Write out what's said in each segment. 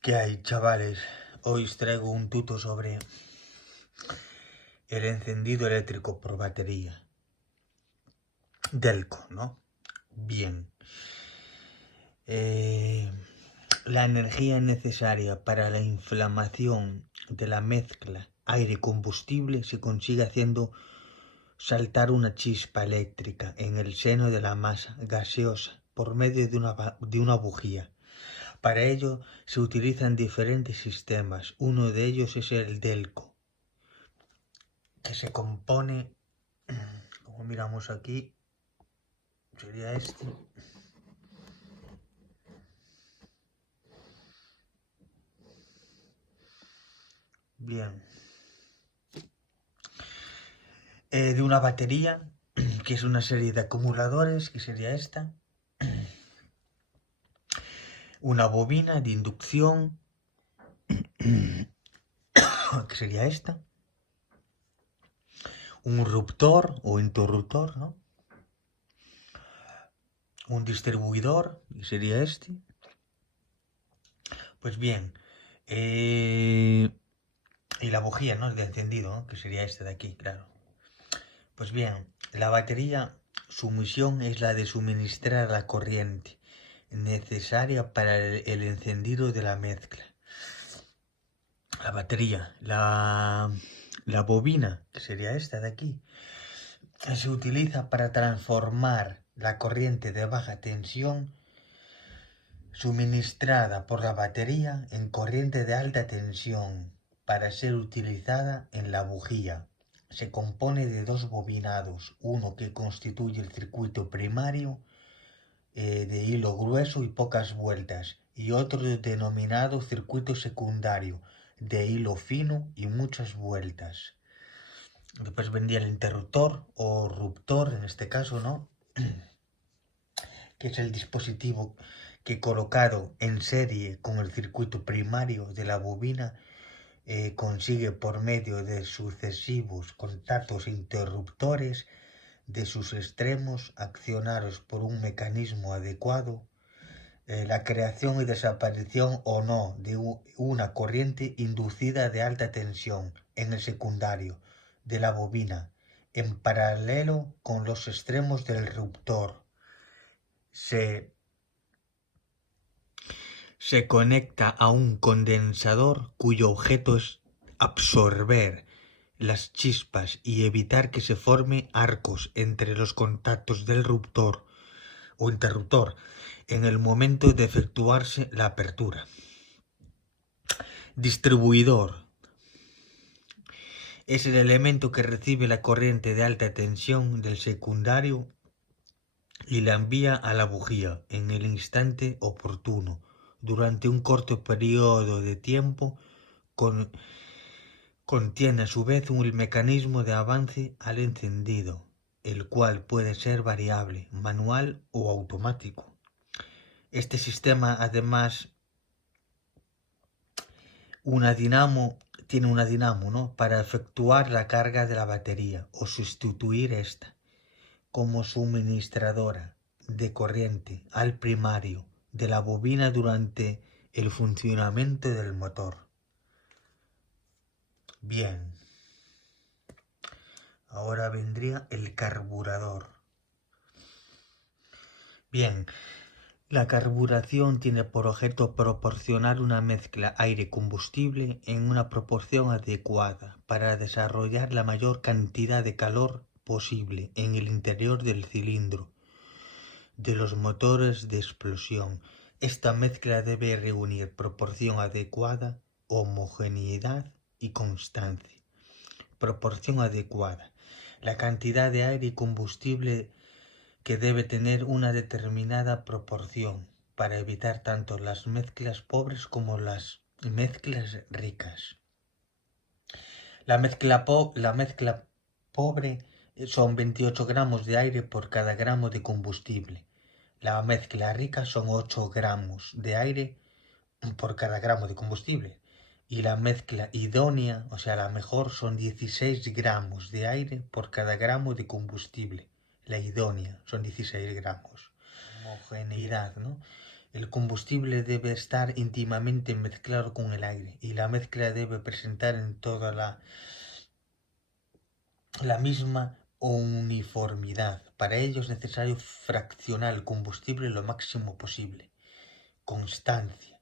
¿Qué hay, chavales? Hoy os traigo un tuto sobre el encendido eléctrico por batería. Delco, ¿no? Bien. La energía necesaria para la inflamación de la mezcla aire-combustible se consigue haciendo saltar una chispa eléctrica en el seno de la masa gaseosa por medio de una bujía. Para ello se utilizan diferentes sistemas. Uno de ellos es el Delco, que se compone, como miramos aquí, sería este. Bien. De una batería, que es una serie de acumuladores, que sería esta. Una bobina de inducción, que sería esta. Un ruptor o interruptor, ¿no? Un distribuidor, que sería este. Pues bien, y la bujía, ¿no? De encendido, ¿no? Que sería esta de aquí, claro. Pues bien, la batería, su misión es la de suministrar la corriente necesaria para el encendido de la mezcla. La batería, la bobina, que sería esta de aquí, se utiliza para transformar la corriente de baja tensión suministrada por la batería en corriente de alta tensión para ser utilizada en la bujía. Se compone de dos bobinados, uno que constituye el circuito primario de hilo grueso y pocas vueltas, y otro denominado circuito secundario de hilo fino y muchas vueltas. Después vendría el interruptor o ruptor, en este caso, ¿no? Que es el dispositivo que colocado en serie con el circuito primario de la bobina consigue por medio de sucesivos contactos interruptores de sus extremos accionados por un mecanismo adecuado la creación y desaparición o no de una corriente inducida de alta tensión en el secundario de la bobina en paralelo con los extremos del ruptor. Se conecta a un condensador cuyo objeto es absorber las chispas y evitar que se formen arcos entre los contactos del ruptor o interruptor en el momento de efectuarse la apertura. Distribuidor. Es el elemento que recibe la corriente de alta tensión del secundario y la envía a la bujía en el instante oportuno, durante un corto periodo de tiempo. Contiene a su vez un mecanismo de avance al encendido, el cual puede ser variable, manual o automático. Este sistema además tiene una dinamo, ¿no? Para efectuar la carga de la batería o sustituir esta como suministradora de corriente al primario de la bobina durante el funcionamiento del motor. Bien, ahora vendría el carburador. Bien, la carburación tiene por objeto proporcionar una mezcla aire-combustible en una proporción adecuada para desarrollar la mayor cantidad de calor posible en el interior del cilindro de los motores de explosión. Esta mezcla debe reunir proporción adecuada, homogeneidad y constancia. Proporción adecuada. La cantidad de aire y combustible que debe tener una determinada proporción para evitar tanto las mezclas pobres como las mezclas ricas. La mezcla pobre son 28 gramos de aire por cada gramo de combustible. La mezcla rica son 8 gramos de aire por cada gramo de combustible. Y la mezcla idónea, o sea, la mejor, son 16 gramos de aire por cada gramo de combustible. La idónea son 16 gramos. Homogeneidad, ¿no? El combustible debe estar íntimamente mezclado con el aire y la mezcla debe presentar en toda la misma uniformidad. Para ello es necesario fraccionar el combustible lo máximo posible. Constancia.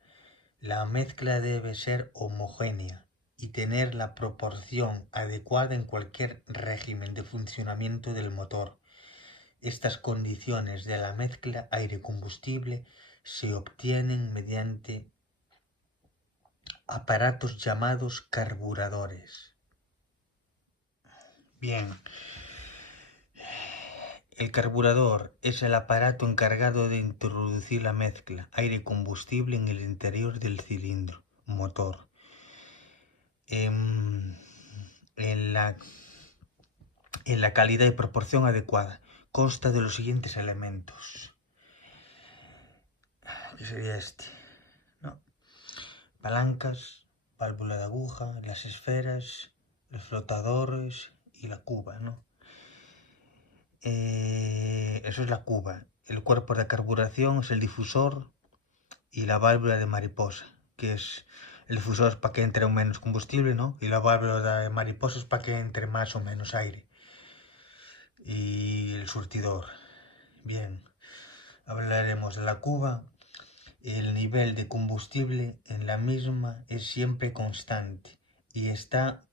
La mezcla debe ser homogénea y tener la proporción adecuada en cualquier régimen de funcionamiento del motor. Estas condiciones de la mezcla aire-combustible se obtienen mediante aparatos llamados carburadores. Bien, el carburador es el aparato encargado de introducir la mezcla aire-combustible en el interior del cilindro motor. En la calidad y proporción adecuada. Consta de los siguientes elementos. ¿Qué sería este? ¿No? Palancas, válvula de aguja, las esferas, los flotadores y la cuba, ¿no? Eso es la cuba. El cuerpo de carburación es el difusor y la válvula de mariposa, que es el difusor es para que entre menos combustible, ¿no? Y la válvula de mariposa es para que entre más o menos aire. Y el surtidor. Bien, hablaremos de la cuba. El nivel de combustible en la misma es siempre constante y está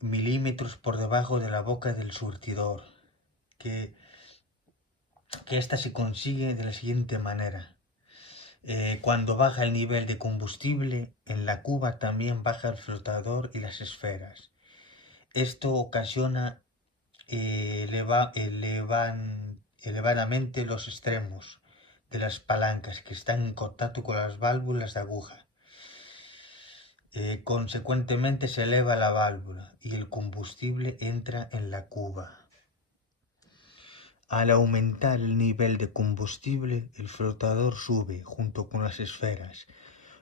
milímetros por debajo de la boca del surtidor, que esta se consigue de la siguiente manera. Cuando baja el nivel de combustible, en la cuba también baja el flotador y las esferas. Esto ocasiona elevadamente los extremos de las palancas que están en contacto con las válvulas de aguja. Consecuentemente se eleva la válvula y el combustible entra en la cuba. Al aumentar el nivel de combustible, el flotador sube junto con las esferas.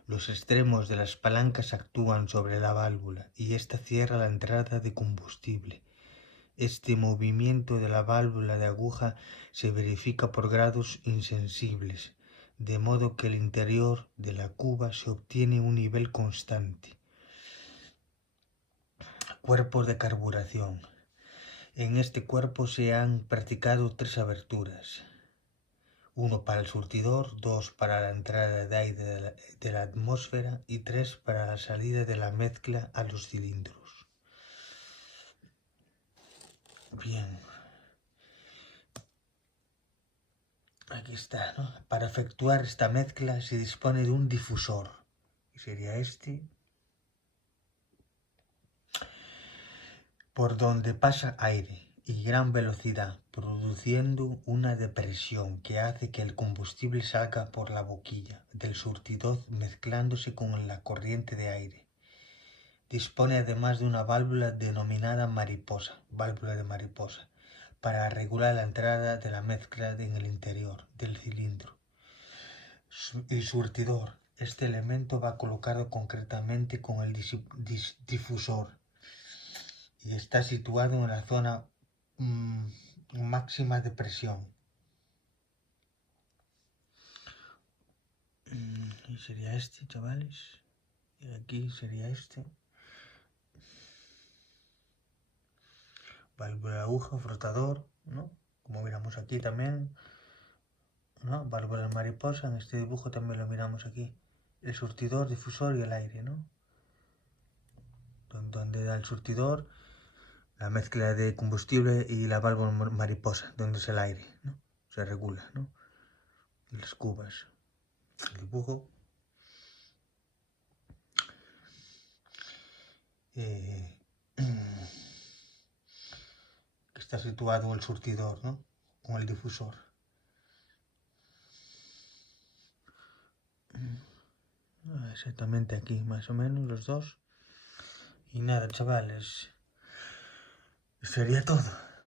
Los extremos de las palancas actúan sobre la válvula y ésta cierra la entrada de combustible. Este movimiento de la válvula de aguja se verifica por grados insensibles, de modo que el interior de la cuba se obtiene un nivel constante. Cuerpos de carburación. En este cuerpo se han practicado 3 aberturas. 1 para el surtidor, 2 para la entrada de aire de la atmósfera y 3 para la salida de la mezcla a los cilindros. Bien. Aquí está, ¿no? Para efectuar esta mezcla se dispone de un difusor. Que sería este. Por donde pasa aire y gran velocidad, produciendo una depresión que hace que el combustible salga por la boquilla del surtidor mezclándose con la corriente de aire. Dispone además de una válvula denominada mariposa, válvula de mariposa, para regular la entrada de la mezcla en el interior del cilindro. Y surtidor. Este elemento va colocado concretamente con el difusor y está situado en la zona máxima de presión. Y sería este, chavales. Y aquí sería este. Válvula de aguja, flotador, ¿no? Como miramos aquí también, ¿no? Válvula de mariposa, en este dibujo también lo miramos aquí. El surtidor, difusor y el aire, ¿no? Donde da el surtidor, la mezcla de combustible y la válvula mariposa, donde es el aire, ¿no? Se regula, ¿no? Y las cubas. El dibujo. Que está situado el surtidor, ¿no? Con el difusor. Exactamente aquí, más o menos, los dos. Y nada, chavales. Sería todo.